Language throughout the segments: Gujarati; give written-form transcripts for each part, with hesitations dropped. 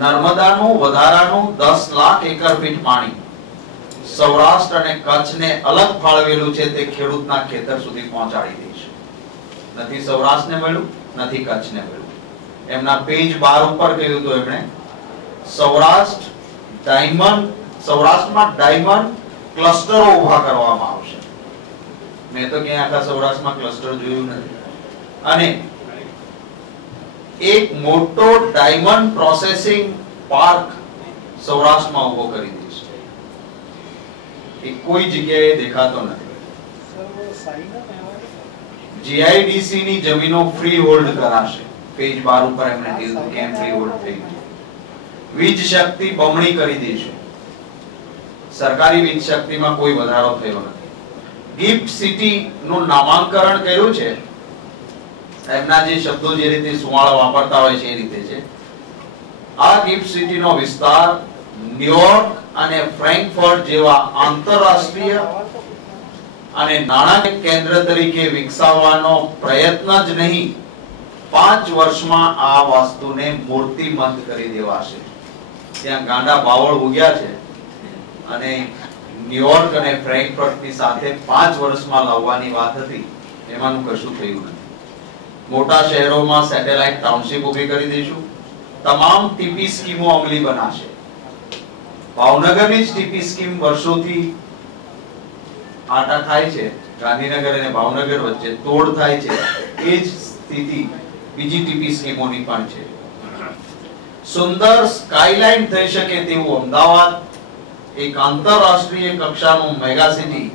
નર્મદાનું વધારાનું 10 લાખ એકર ફીટ પાણી સૌરાષ્ટ્ર અને કચ્છને અલગ ફાળવેલું છે તે ખેડૂતના ખેતર સુધી પહોંચાડી દઈશું. નથી સૌરાષ્ટ્રને મળ્યું, નથી કચ્છને મળ્યું. એમના પેજ 12 ઉપર કહ્યું તો એમણે સૌરાષ્ટ્રમાં ડાયમંડ ક્લસ્ટરો ઊભા કરવામાં આવશે. મેં તો ક્યાંય આખા સૌરાષ્ટ્રમાં ક્લસ્ટર જોયું નથી. અને એક મોટો ડાયમંડ પ્રોસેસિંગ પાર્ક સૌરાષ્ટ્રમાં ઊભો કરી દઈશું. એ કોઈ જગ્યાએ દેખાતો નથી. જીઆઈડીસી ની જમીનો ફ્રી હોલ્ડ કરાશે. પેજ 12 ઉપર એમણે કીધું કેમ ફ્રી હોલ્ડ થઈ ગયું. વીજ શક્તિ બમણી કરી દઈશું. સરકારી વીજ શક્તિમાં કોઈ વધારો થયો નથી. ગિફ્ટ સિટી નું નામાંકરણ કર્યું છે. એમના જે શબ્દો જે રીતે સુવાળા વાપરતા હોય છે એ રીતે છે. આ ગિફ્ટ સિટી નો વિસ્તાર ન્યુયોર્ક અને ફ્રેન્કફર્ટ જેવા આંતરરાષ્ટ્રીય અને નાણાકીય કેન્દ્ર તરીકે વિકસાવવાનો પ્રયત્ન જ નહીં, 5 વર્ષમાં આ વસ્તુને મૂર્તિમંત કરી દેવાશે. ત્યાં ગાંડા બાવળ ઉગ્યા છે અને ન્યુયોર્ક અને ફ્રેન્કફર્ટની સાથે 5 વર્ષમાં લાવવાની વાત હતી, એમાંનું કશું થયું નથી. મોટા શહેરોમાં સેટેલાઇટ ટાઉનશીપ ઊભી કરી દઈશું. તમામ ટીપી સ્કીમો અમલી બનાશે. ભાવનગરની જ ટીપી સ્કીમ વર્ષોથી આટા ખાય છે. ગાંધીનગર અને ભાવનગર વચ્ચે તોડ થાય છે. એ જ સ્થિતિ બીજી ટીપી સ્કીમોની પણ છે. સુંદર સ્કાયલાઇન થઈ શકે તેવું અમદાવાદ એક આંતરરાષ્ટ્રીય કક્ષાનું મેગા સિટી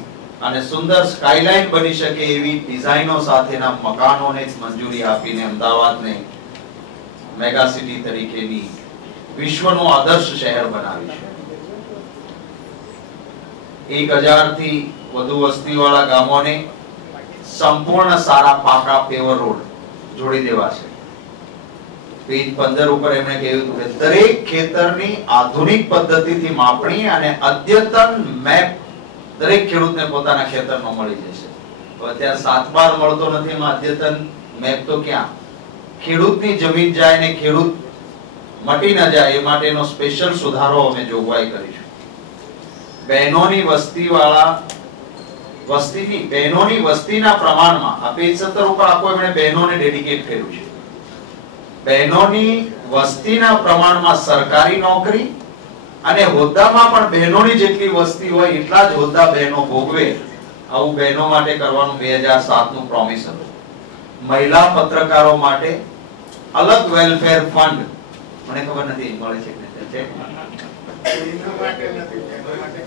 અને સુંદર સ્કાયલાઇન બની શકે એવી ડિઝાઇનો સાથેના મકાનોને મંજૂરી આપીને અમદાવાદને મેગા સિટી તરીકેની વિશ્વનું આદર્શ શહેર બનાવીશું. 1000 થી વધુ વસ્તીવાળા ગામોને સંપૂર્ણ સારા પાકા પેવર રોડ જોડી દેવાશે. પેજ 15 ઉપર એમણે કહ્યું કે દરેક ખેતરની આધુનિક પદ્ધતિથી માપણી અને અદ્યતન મેપ દરેક ખેડૂતને પોતાના ખેતરનો મળી જશે. અત્યારે 7/12 મળતો નથી, એમાં અદ્યતન મેપ તો ક્યાં? ખેડૂતની જમીન જાય ને ખેડૂત મટી ન જાય એ માટેનો સ્પેશિયલ સુધારો અમે જોગવાઈ કરીશું. બહેનોની વસ્તીના પ્રમાણમાં આ પેજ 17 ઉપર આખો એમણે બહેનોને ડેડિકેટ કર્યું છે. બહેનોની વસ્તીના પ્રમાણમાં સરકારી નોકરી અને હોદ્દામાં પણ બહેનોની જેટલી વસ્તી હોય એટલા જ હોદ્દા બહેનો ભોગવે, આવું બહેનો માટે કરવાનું 2007 નું પ્રોમિસ હતું. મહિલા પત્રકારો માટે અલગ વેલફેર ફંડ, મને ખબર નથી મળે છે કે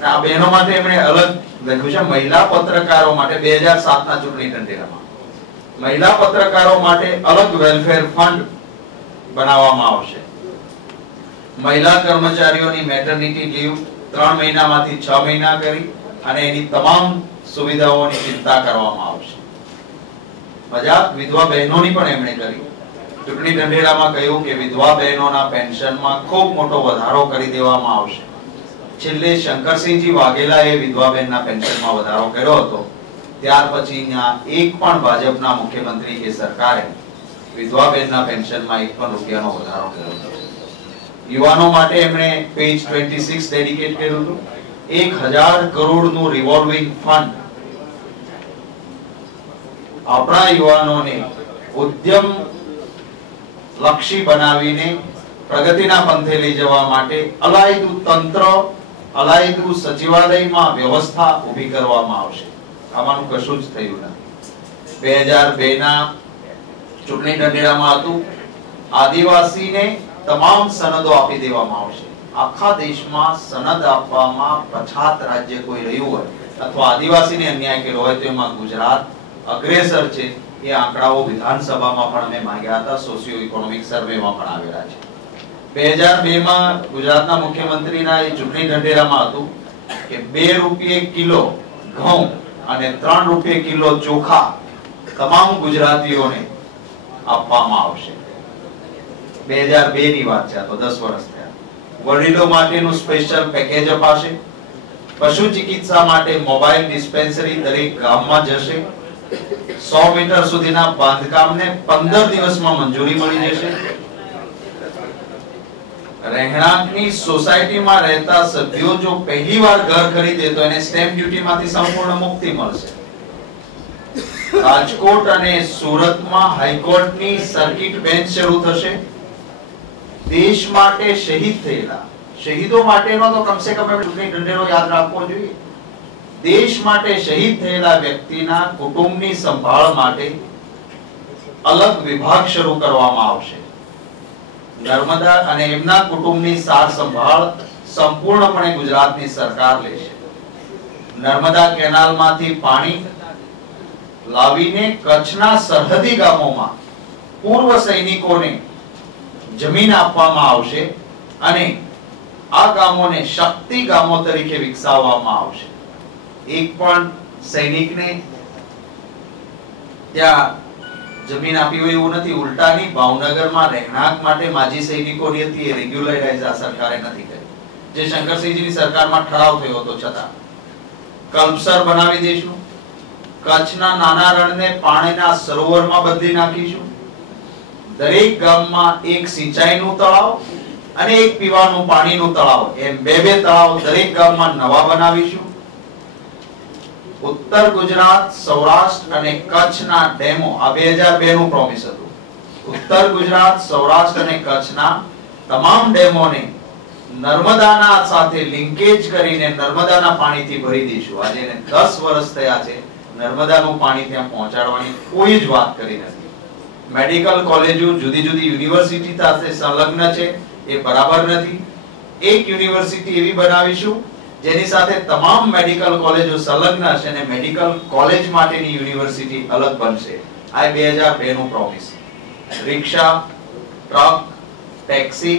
આ બહેનો માટે એમણે અલગ લખ્યું છે. મહિલા પત્રકારો માટે 2007 ના ચૂંટણી ઢંઢેરામાં મહિલા પત્રકારો માટે અલગ વેલફેર ફંડ બનાવવામાં આવશે. મહિલા કર્મચારીઓની મેટર્નિટી લીવ 3 મહિનામાંથી 6 મહિના કરી અને એની તમામ સુવિધાઓની ચિંતા કરવામાં આવશે. મજાક વિધવા બહેનોની પણ એમણે કરી. ચૂંટણી ઢંઢેરામાં કહ્યું કે વિધવા બહેનોના પેન્શનમાં ખૂબ મોટો વધારો કરી દેવામાં આવશે. છેલ્લે શંકરસિંહજી વાઘેલાએ વિધવા બહેનના પેન્શનમાં વધારો કર્યો હતો, ત્યાર પછી એક પણ ભાજપના મુખ્યમંત્રી કે સરકારે વિધવા બહેનના પેન્શનમાં 1 પણ રૂપિયાનો વધારો કર્યો નથી. યુવાનો માટે એમણે પેજ 26 ડેડિકેટ કર્યું હતું. 1000 કરોડનું રિવોલ્વિંગ ફંડ આપણા યુવાનોને ઉદ્યમ લક્ષી બનાવીને પ્રગતિના પંથે લઈ જવા માટે અલાયદું તંત્ર, અલાયદું સચિવાલયમાં વ્યવસ્થા ઊભી કરવામાં આવશે. આમાંનું કશું જ થયું નથી. 2002 ના ચૂંટણી ઢંઢેરામાં હતું આદિવાસીને તમામ સનદો આપી દેવામાં આવશે. આખા દેશમાં સનદ આપવામાં પછાત રાજ્ય કોઈ રહ્યું હોય અથવા આદિવાસીને અન્યાય કર્યો હોય તો એમાં ગુજરાત અગ્રેસર છે. એ આંકડાઓ વિધાનસભામાં પણ અમે માંગ્યા હતા, સોશિયો ઇકોનોમિક સર્વેમાં પણ આવેલા છે. 2002 માં ગુજરાતના મુખ્યમંત્રીના એ ચૂંટણી ઢંઢેરામાં હતું કે 2 રૂપિયે કિલો ઘઉં અને 3 રૂપિયે કિલો ચોખા તમામ ગુજરાતીઓને આપવામાં આવશે. 2002 ની વાત છે, આ તો 10 વર્ષ થયા. વડીલો માટેનું સ્પેશિયલ પેકેજ અપાશે. પશુ ચિકિત્સા માટે મોબાઈલ ડિસ્પેન્સરી દરેક ગામમાં જશે. 100 મીટર સુધીના બાંધકામને 15 દિવસમાં મંજૂરી મળી જશે. રહેણાંકની સોસાયટીમાં રહેતા સભ્યો જો પહેલીવાર ઘર ખરીદે તો એને સ્ટેમ્પ ડ્યુટીમાંથી સંપૂર્ણ મુક્તિ મળશે. રાજકોટ અને સુરતમાં હાઈકોર્ટની સર્કિટ બેન્ચ શરૂ થશે. દેશ માટે શહીદ થયેલા શહીદો માટેનો તો કમસે કમ ચૂંટણી ઢંઢેરો યાદ રાખવો જોઈએ. દેશ માટે શહીદ થયેલા વ્યક્તિના કુટુંબની સંભાળ માટે અલગ વિભાગ શરૂ કરવામાં આવશે. નર્મદા અને એમના કુટુંબની સાર સંભાળ સંપૂર્ણપણે ગુજરાતની સરકાર લેશે. નર્મદા કેનાલમાંથી પાણી લાવીને કચ્છના સરહદી ગામોમાં પૂર્વ સૈનિકોને જમીન આપવામાં આવશે અને આ ગામોને શક્તિ ગામો તરીકે વિકસાવવામાં આવશે. એક પણ સૈનિકને ત્યાં જમીન આપી હોય એવું નથી. ઉલટાની ભાવનગરમાં રહેણાંક માટે માજી સૈનિકોની હતી એ રેગ્યુલરાઇઝ આ સરકારે નથી કરી. જે શંકરસિંહજીની સરકારમાં ઠરાવ થયો હતો છતાં કલ્પસર બનાવી દઈશું. કચ્છના નાના રણને પાણીના સરોવરમાં બદલી નાખીશું. દરેક ગામમાં એક સિંચાઈનું તળાવ અને એક પીવાનું પાણીનું તળાવ એમ બે તળાવ દરેક ગામમાં નવા બનાવીશું. ઉત્તર ગુજરાત, સૌરાષ્ટ્ર અને કચ્છના ડેમો આ 2002 નું પ્રોમિસ હતું. ઉત્તર ગુજરાત, સૌરાષ્ટ્ર અને કચ્છના તમામ ડેમોને નર્મદાના સાથે લિંકેજ કરીને નર્મદાના પાણીથી ભરી દઈશું. આજે 10 વર્ષ થયા છે નર્મદાનું પાણી ત્યાં પહોંચાડવાની કોઈ જ વાત કરી નથી. મેડિકલ કોલેજો જુદી જુદી યુનિવર્સિટી સાથે સંલગ્ન છે એ બરાબર નથી. એક યુનિવર્સિટી એવી બનાવીશું જેની સાથે તમામ મેડિકલ કોલેજો સંલગ્ન છે અને મેડિકલ કોલેજ માટેની યુનિવર્સિટી અલગ બનશે. આ 2002 નું પ્રોમિસ. રિક્ષા, ટ્રક, ટેક્સી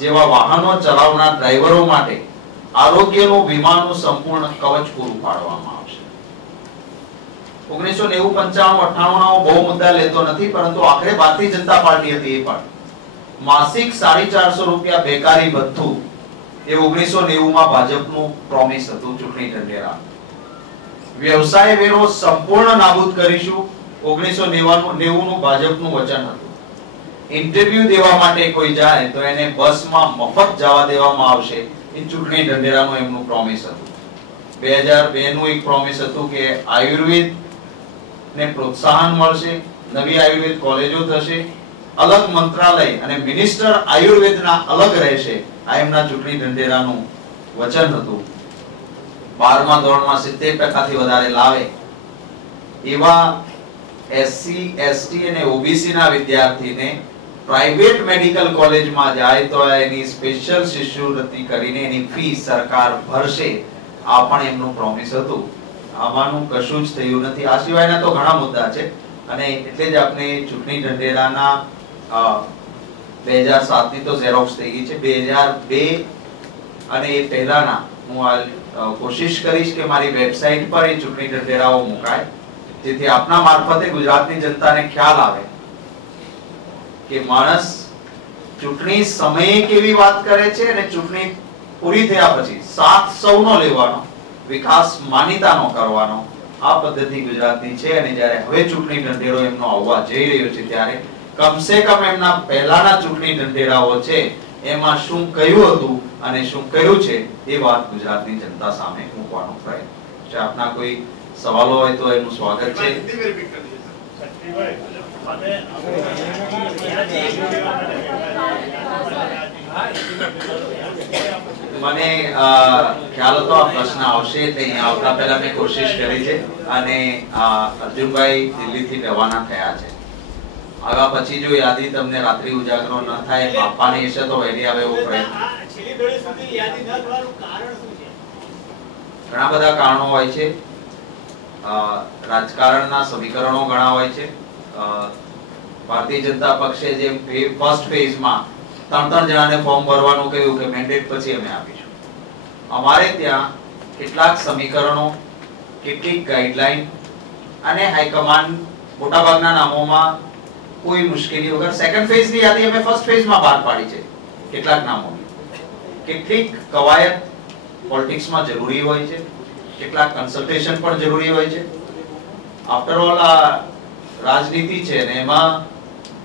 જેવા વાહનો ચલાવનાર ડ્રાઈવરો માટે આરોગ્યનું વીમાનું સંપૂર્ણ કવચ પૂરું પાડવામાં આવશે. 1990, 95, 98 બહુ મુદ્દા લેતો નથી, પરંતુ આખરે ભારતીય જનતા પાર્ટી હતી એ પણ માસિક 450 રૂપિયા બેકારી ભથ્થું એ 1990 માં ભાજપનું પ્રોમિસ હતું ચૂંટણી ઢંઢેરા. વ્યવસાય વેરો સંપૂર્ણ નાબૂદ કરીશું 1990 નું ભાજપનું વચન હતું. ઇન્ટરવ્યુ દેવા માટે કોઈ જાય તો એને બસમાં મફત જવા દેવામાં આવશે એ ચૂંટણી ઢંઢેરાનું એમનું પ્રોમિસ હતું. 2002 નું એક પ્રોમિસ હતું કે આયુર્વેદ ને પ્રોત્સાહન મળશે, નવી આયુર્વેદ કોલેજો થશે, અલગ મંત્રાલય અને મિનિસ્ટર આયુર્વેદના અલગ રહેશે. આ એમના ચૂંટણી ઢંઢેરાનું વચન હતું. 12મા ધોરણમાં 70% થી વધારે લાવે એવા એસસી, એસટી અને ઓબીસી ના વિદ્યાર્થીને પ્રાઇવેટ મેડિકલ કોલેજમાં જાય તો એની સ્પેશિયલ શિષ્યવૃત્તિ કરીને એની ફી સરકાર ભરશે. આ પણ એમનું પ્રોમિસ હતું. આમાંનું કશું જ થયું નથી. આ સિવાયના તો ઘણા મુદ્દા છે અને એટલે જ આપણે ચૂંટણી ઢંઢેરાના 2007 ની તો ઝેરોક્સ થઈ ગઈ છે. 2002 અને એ પહેલાના હું કોશિશ કરીશ કે મારી વેબસાઈટ પર એ ચૂંટણી ઢંઢેરાઓ મુકાય જેથી આપના મારફતે ગુજરાતની જનતાને ખ્યાલ આવે કે માણસ ચૂંટણી સમયે કેવી વાત કરે છે અને ચૂંટણી પૂરી થયા પછી સાથ સૌનો લેવાનો, વિકાસ માનીતાનો કરવાનો આ પદ્ધતિ ગુજરાતની છે. અને જ્યારે હવે ચૂંટણી ઢંઢેરો એમનો આવવા જઈ રહ્યો છે ત્યારે કમસે કમ એમના પહેલાના ચૂંટણી ઢંઢેરાઓ છે એમાં શું કહ્યું હતું અને શું કર્યું છે એ વાત ગુજરાતની જનતા સામે મૂકવાનો પ્રયત્ન છે. આપના કોઈ સવાલો હોય તો એનું સ્વાગત છે. મને ખ્યાલ હતો આ પ્રશ્ન આવશે એટલે અહીં આવતા પહેલા મેં કોશિશ કરી છે અને અર્જુનભાઈ દિલ્હીથી રવાના થયા છે. આવા પછી જો યાદી તમને રાત્રિ ઉજાગરો ન થાય બાપાની હશે તો વહેલી આવે એવો પ્રયત્ન. ઘણા બધા કારણો હોય છે. રાજકારણના સમીકરણો ઘણા હોય છે. ભારતીય જનતા પક્ષે જેમ ફર્સ્ટ ફેઝમાં 3 જણાને ફોર્મ ભરવાનું કહ્યું કે મેન્ડેટ પછી અમે આપીશું. અમારે ત્યાં કેટલાક સમીકરણો, કેટલીક ગાઈડલાઈન અને હાઈકમાન્ડ મોટાભાગના નામોમાં કોઈ મુશ્કેલી વગર સેકન્ડ ફેઝની યાદી અમે ફર્સ્ટ ફેઝમાં બહાર પાડી છે. કેટલાક નામોની કેટલીક કવાયત પોલિટિક્સમાં જરૂરી હોય છે, કેટલાક કન્સલ્ટેશન પણ જરૂરી હોય છે. આફ્ટર ઓલ આ રાજનીતિ છે ને એમાં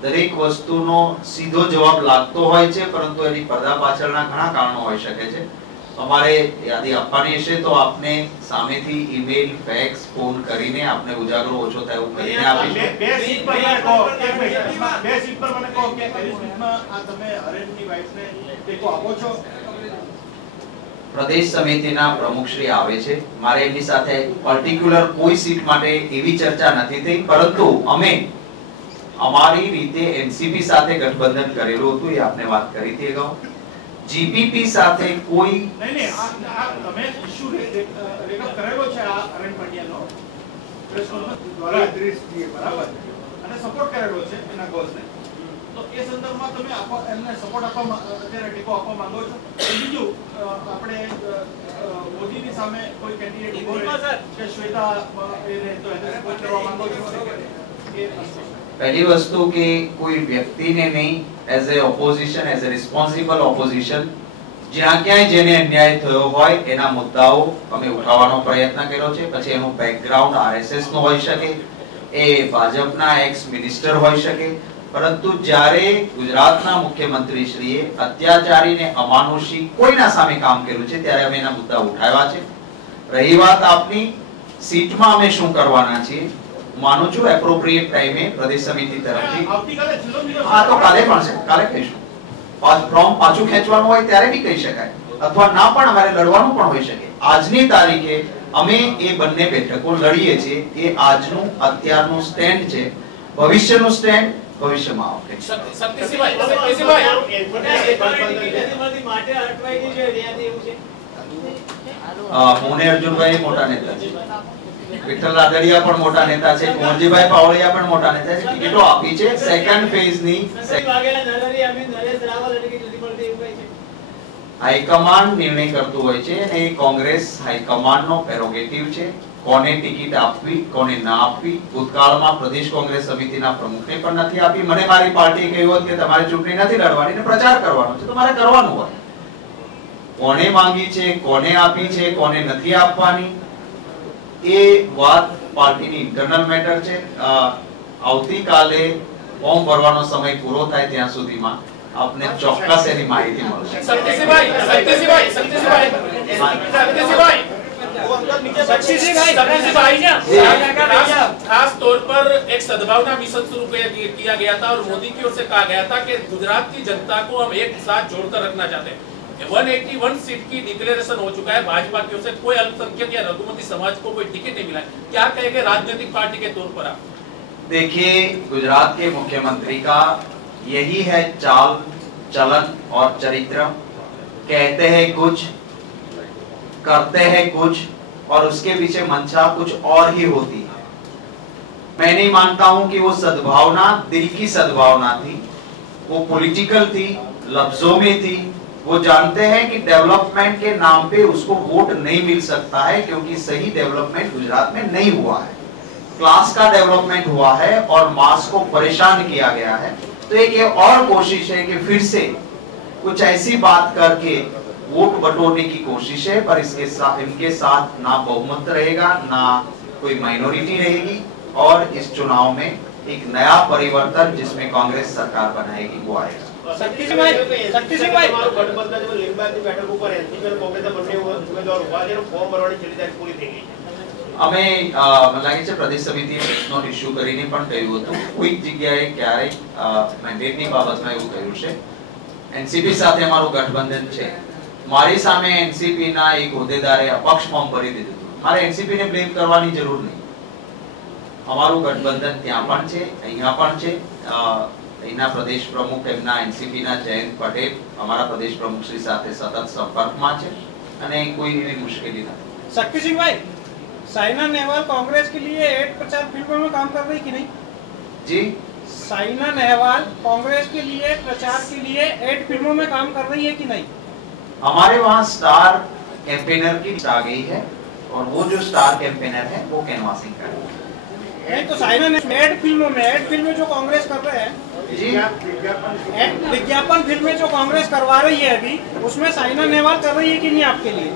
દરેક વસ્તુનો સીધો જવાબ લાગતો હોય છે, પરંતુ એની પડદા પાછળના ઘણા કારણો હોઈ શકે છે. અમારે યાદી આપવાની હશે તો આપને સામેથી ઈમેલ, ફેક્સ, ફોન કરીને આપને ઉજાગરો ઓછો થાય એવું કરીને આપીશું. બે સીટ પર મને કહો કે હેરિસમાં આ તમે હરેનની વાઇફને ટેકો આપો છો? પ્રદેશ સમિતિના પ્રમુખ શ્રી આવે છે, મારે એમની સાથે પર્ટિક્યુલર કોઈ સીટ માટે એવી ચર્ચા નથી થઈ, પરંતુ અમે અમારી રીતે એનસીપી સાથે ગઠબંધન કરેલું હતું, એ આપને વાત કરી હતી અગાઉ. જીપીપી સાથે કોઈ નહીં આ તમે ઇશ્યુ રેકઅપ કરેલો છે આ હરેન પંડ્યાનો પ્રેસ કોન્ફરન્સ દ્વારા બરાબર, અને સપોર્ટ કરેલો છે એના ગોલ્સને, તો એ સંદર્ભમાં તમે એમને સપોર્ટ આપવા અત્યારે ટેકો આપવા માંગો છો? બીજું આપણે મોદીની સામે કોઈ કેન્ડિડેટ ઉભો રહે કે શ્વેતા એ રહે તો એને સપોર્ટ કરવા માંગો છો? पहली वस्तु कि कोई व्यक्ति ने नहीं, as a opposition, as a responsible opposition જ્યાં ક્યાંય જેને અન્યાય થયો હોય એના મુદ્દાઓ અમે ઉઠાવવાનો પ્રયત્ન કર્યો છે. પછી એનું બેકગ્રાઉન્ડ આરએસએસ નું હોઈ શકે, એ ભાજપના એક્સ મિનિસ્ટર હોઈ શકે, પરંતુ જ્યારે ગુજરાતના મુખ્યમંત્રી શ્રીએ અત્યાચારીને અમાનુષી કોઈના સામે કામ કર્યું છે ત્યારે અમે એના મુદ્દા ઉઠાવ્યા છે. રહી વાત આપની સીટમાં અમે શું કરવાના છીએ, માનું છું એપ્રોપ્રિએટ ટાઈમે પ્રદેશ સમિતિ તરફથી હા તો કાલે પણ છે, કાલે કહીશું. ફોર્મ પાછું ખેંચવાનું હોય ત્યારે બી કહી શકાય, અથવા ના પણ અમારે લડવાનું પણ હોઈ શકે. આજની તારીખે અમે એ બંને બેઠકો લડીએ છીએ, એ આજનું અત્યારનું સ્ટેન્ડ છે. ભવિષ્યનું સ્ટેન્ડ ભવિષ્યમાં આવશે. મોને અર્જુનભાઈ મોટા નેતા છે, વિઠ્ઠલ રાદડિયા પણ મોટા નેતા છે, કુંવરજીભાઈ પાવળિયા પણ મોટા નેતા છે. ટિકિટો આપી છે સેકન્ડ ફેઝની. હાઈકમાન્ડ નિર્ણય કરતું હોય છે અને એ કોંગ્રેસ હાઈકમાન્ડનો પ્રેરોગેટિવ છે કોને ટિકિટ આપવી, કોને ના આપવી. ભૂતકાળમાં પ્રદેશ કોંગ્રેસ સમિતિના પ્રમુખને પણ નથી આપી. મને મારી પાર્ટીએ કહ્યું કે તમારે ચૂંટણી નથી લડવાની ને પ્રચાર કરવાનો છે, તમારે કરવાનું હોય. કોને માંગી છે, કોને આપી છે, કોને નથી આપવાની, એ વાત પાર્ટીની ઇન્ટરનલ મેટર છે. આવતીકાલે ફોર્મ ભરવાનો સમય પૂરો થાય ત્યાં સુધીમાં આપને ચોક્કસ એની માહિતી મળશે. खास तौर पर एक सद्भावना मिशन शुरू किया गया था और मोदी की ओर से कहा गया था कि गुजरात की जनता को हम एक साथ जोड़कर रखना चाहते हैं. 181 सीट की डिक्लेरेशन हो चुका है. भाजपा की ओर से कोई अल्पसंख्यक या लघुमती समाज को कोई टिकट नहीं मिला है. क्या कहेंगे राजनीतिक पार्टी के तौर पर आप? देखिए, गुजरात के मुख्यमंत्री का यही है चाल चलन और चरित्र. कहते हैं कुछ, करते हैं कुछ, और उसके पीछे मंशा कुछ और ही होती है. मैं नहीं मानता हूं कि वो सद्भावना दिल की सद्भावना थी, वो पॉलिटिकल थी, लफ्जों में थी. वो जानते हैं कि डेवलपमेंट के नाम पे उसको वोट नहीं मिल सकता है, क्योंकि सही डेवलपमेंट गुजरात में नहीं हुआ है. क्लास का डेवलपमेंट हुआ है और मास को परेशान किया गया है. तो एक और कोशिश है कि फिर से कुछ ऐसी बात करके वोट बटोरने की कोशिश है, पर इनके साथ ना बहुमत रहेगा, ना कोई माइनॉरिटी रहेगी, और इस चुनाव में एक नया परिवर्तन जिसमें कांग्रेस सरकार बनाएगी वो आएगा. शक्ति सिंह भाई गठबंधन जो लिंबायत बैठक ऊपर एनसीपी और कांग्रेस બંને ઉમેદવાર ઉભા છે, ફોર્મ ભરવાની છેલ્લી તારીખ પૂરી થઈ ગઈ છે. અમે મને લાગે છે પ્રદેશ સમિતિએ પ્રેસ નોટ ઇશ્યુ કરીને પણ કહ્યું હતું, કોઈક જગ્યાએ ક્યારેક મેન્ડેટની બાબતમાં એવું કહ્યું છે. એનસીપી સાથે અમારું ગઠબંધન છે. મારી સામે એનસીપી ના એક હોદ્દેદારે અપક્ષ ફોર્મ ભરી દીધું હતું. મારે એનસીપી ને બ્લેમ કરવાની જરૂર નહીં. અમારું ગઠબંધન ત્યાં પણ છે, અહીંયા પણ છે. અહીંના પ્રદેશ પ્રમુખ એમના એનસીપી ના જયંત પટેલ અમારા પ્રદેશ પ્રમુખ શ્રી સાથે સતત સંપર્કમાં છે અને કોઈ એવી મુશ્કેલી નથી. शक्ति सिंह भाई, साइना नेहवाल कांग्रेस के लिए एड प्रचार फिल्मों में काम कर रही कि नहीं? जी, साइना नेहवाल कांग्रेस के लिए प्रचार के लिए एड फिल्मों में काम कर रही है कि नहीं? हमारे वहाँ स्टार कैंपेनर की आ गई है, और वो जो स्टार कैंपेनर है वो कैनवासिंग कर रही है. नहीं तो साइना ने एड फिल्में जो कांग्रेस कर रहे हैं जी, विज्ञापन फिल्में जो कांग्रेस करवा रही है अभी, उसमें साइना नेहवाल कर रही है कि नहीं आपके लिए?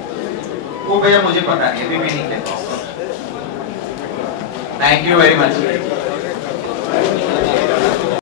वो भैया मुझे पता नहीं, अभी मैं नहीं कहता. Thank you very much.